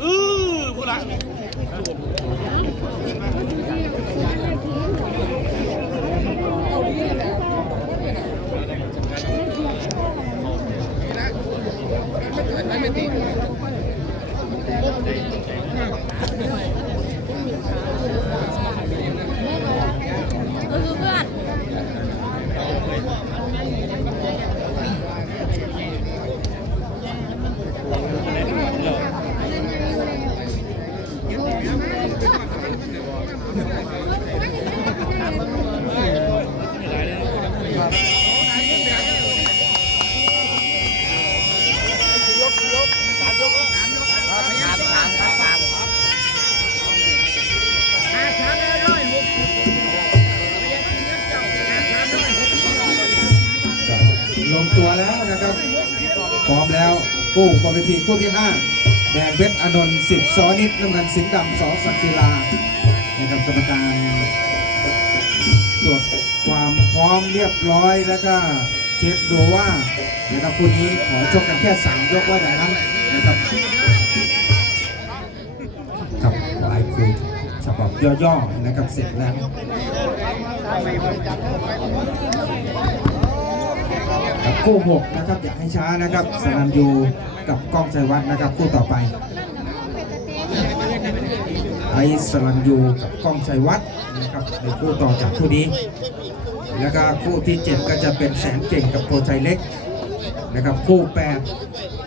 เออพูดละเอ พร้อมแล้วกู้ปกติคู่ที่ 5 แดงเพชรอนนท์สิบซอนิดน้ำเงินสิงห์ดำสอสักศิลานะครับกรรมการตรวจความพร้อมเรียบร้อยแล้วก็เช็คดูว่านะครับคู่นี้ขอชกกันแค่ 3 ยกว่าอย่างนั้นนะครับครับหลายคู่ฉบับย่อๆนะครับเสร็จแล้ว คู่หกนะครับ อย่าให้ช้านะครับสนันยูกับกล้องใจวัฒน์นะครับ คู่ต่อไปไอสลันยูกับกล้องใจวัฒน์นะครับในคู่ต่อจากคู่นี้ แล้วก็คู่ที่เจ็ดก็จะเป็นแสนเก่งกับโปรใจเล็กนะครับคู่แปด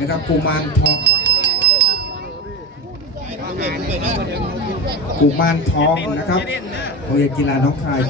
นะครับกุมารทองกุมารทองนะครับโรงเรียนกีฬาน้องคาย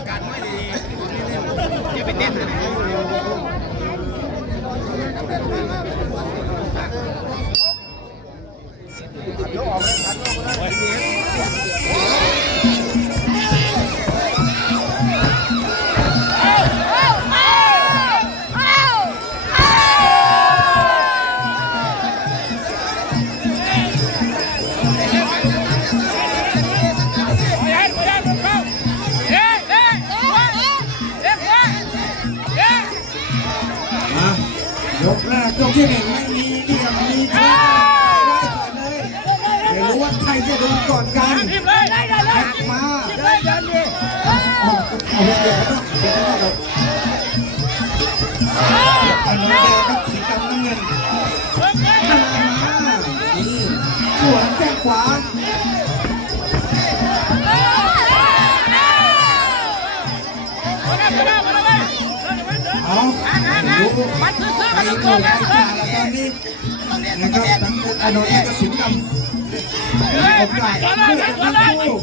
ที่หนึ่งไม่มีเดี่ยมมีเท้าได้ก่อนเลยไม่รู้ว่าใครจะโดนก่อนกันมเลยได้ได้เลยแท็กมาดันดิเอาเอาเดี๋ยวต้องเดี๋ยวต้องแบบอันนั้นแดงครับสีดำน้ำเงินมานี่สวนแข้งขวาเอาดู ใครถูกใครจ่าแล้วตอนนี้นะครับทั้งอานนท์ก็สิงห์ดำมีโอกาสคู่กันทั้งคู่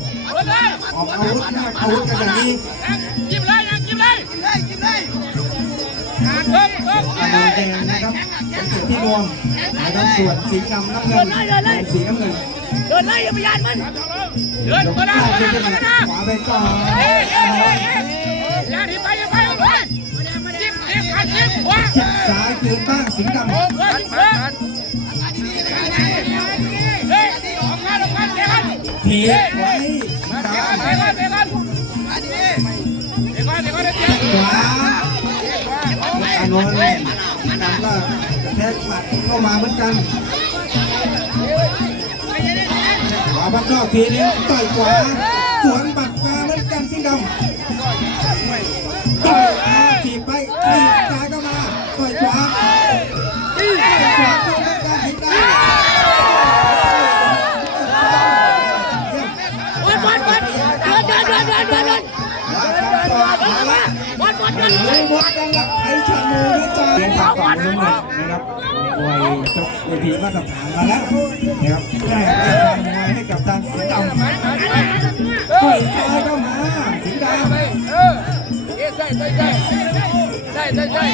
ออกอาวุธหน้าอาวุธกันอย่างนี้จิ้มเลยยังจิ้มเลยจิ้มเลยเพิ่มเพิ่มอาณาแดงนะครับเป็นจุดที่รวมนะครับส่วนสีดำน้ำเงินเป็นสีน้ำเงินเดินไล่อย่าไปยานมันเดินยกก็ได้ได้ก็ขึ้นได้ไปก็ได้ขวาไปก่อนเฮ้ยเฮ้ยเฮ้ยเฮ้ยอย่าที่ไปย่า นบ้างสีดำโอ้โหจิ้มขวาเฮ้ยออกมาออกมาเดี๋ยวกันถีบไว้สีเดี๋ยวดำกันเดี๋ยวกันเดี๋ยวกันเดี๋ยวกันเดี๋ยวกันเดี๋ยวขวาอานนท์ดำก็แทกหมัดเข้ามาเหมือนกันขวาบ้านนอกทีนี้ต่อยขวาสวนบัดมาเหมือนกันสีดำ นี่จ้าเป็นทางฝั่งน้ำเงินนะครับมวยจบเวทีมาตรฐานมาแล้วนะครับแรกได้ทำมวยให้กับทางสีดำต่อยซ้ายเข้ามาสีดำเออใช่ใช่ใช่ใช่ใช่ใช่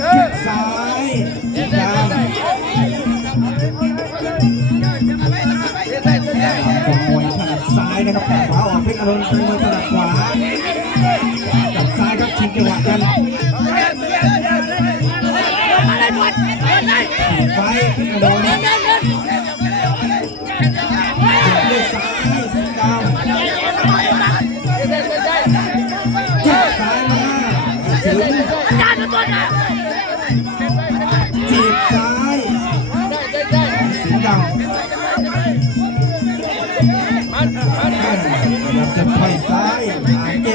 เออซ้ายสีดำใช่ใช่ใช่เป็นมวยถนัดซ้ายนะครับต่ขวาออกพลิกอารมณ์เป็นมวย ว้พลิกอารมณ์เดินนเดินด้วยซ้ายสีดำจับซ้ายมาถึงยานตัวน่ะจีบซ้ายใช่ใช่ดำมันจะถอยซ้ายหา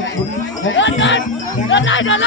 ดินดิคุณหกเดินทีเดินน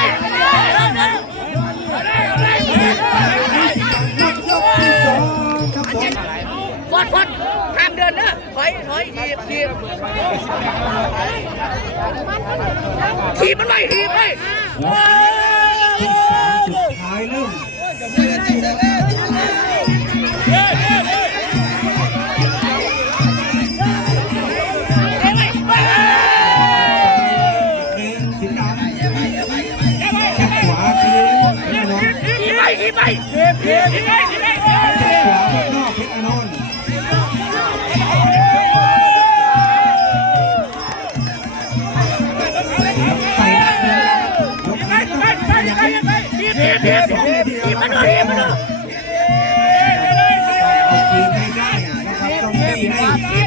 ถอยถอยหีบหีบหีบมันไม่หีบเลยที่สามสุดท้ายเริ่มเดินสิงห์ดำแข้งขวาทีเพชรอานนท์หีบไปหีบไปหีบหีบหีบไปหีบไปแข้งขวาข้างนอกเพชรอานนท์ไป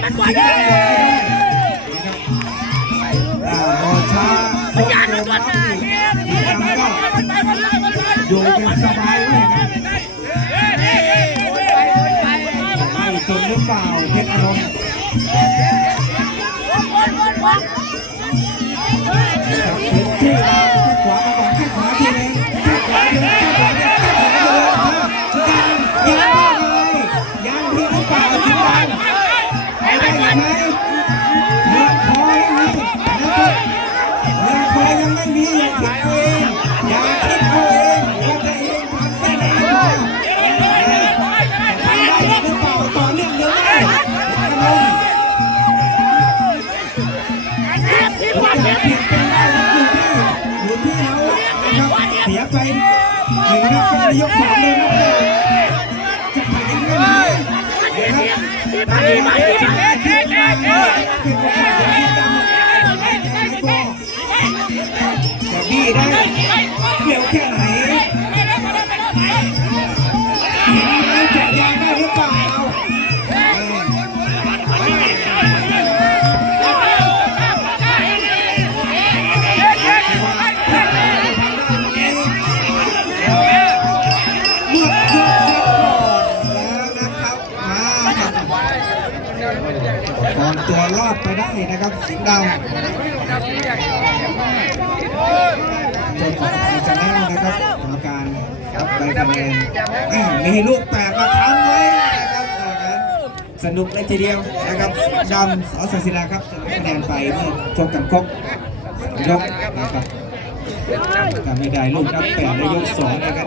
ให้สิงห์ดำให้ได้นะครับอ่าบอลช้าโยกยานเร็มันวก่อนนะนะสิงห์ดำก็อยู่เป็นสบายเลยครับให้ชนหรือเปล่าเพชรอานนท์นะครับพื้นที่ ผิดเป็นได้ครับอยู่ที่อยู่ที่เรานะครับเสียไปหนึ่งนัดเป็นนายกสองเลยนะครับจะผ่านได้ไหมนะครับอันนี้ไม่ใช่ที่มาเป็น นะครับสิงห์ดำจนของการจะแล้วนะครับกรรมการรับใบคะแนนมีลูกแปดมาค้ำไว้นะครับสนุกเลยทีเดียวนะครับสิงห์ดำสอสศิลาครับจะคะแนนไปเมื่อชกกันครบยกนะครับถ้าไม่ได้ลูกนับแปดในยกสองนะครับ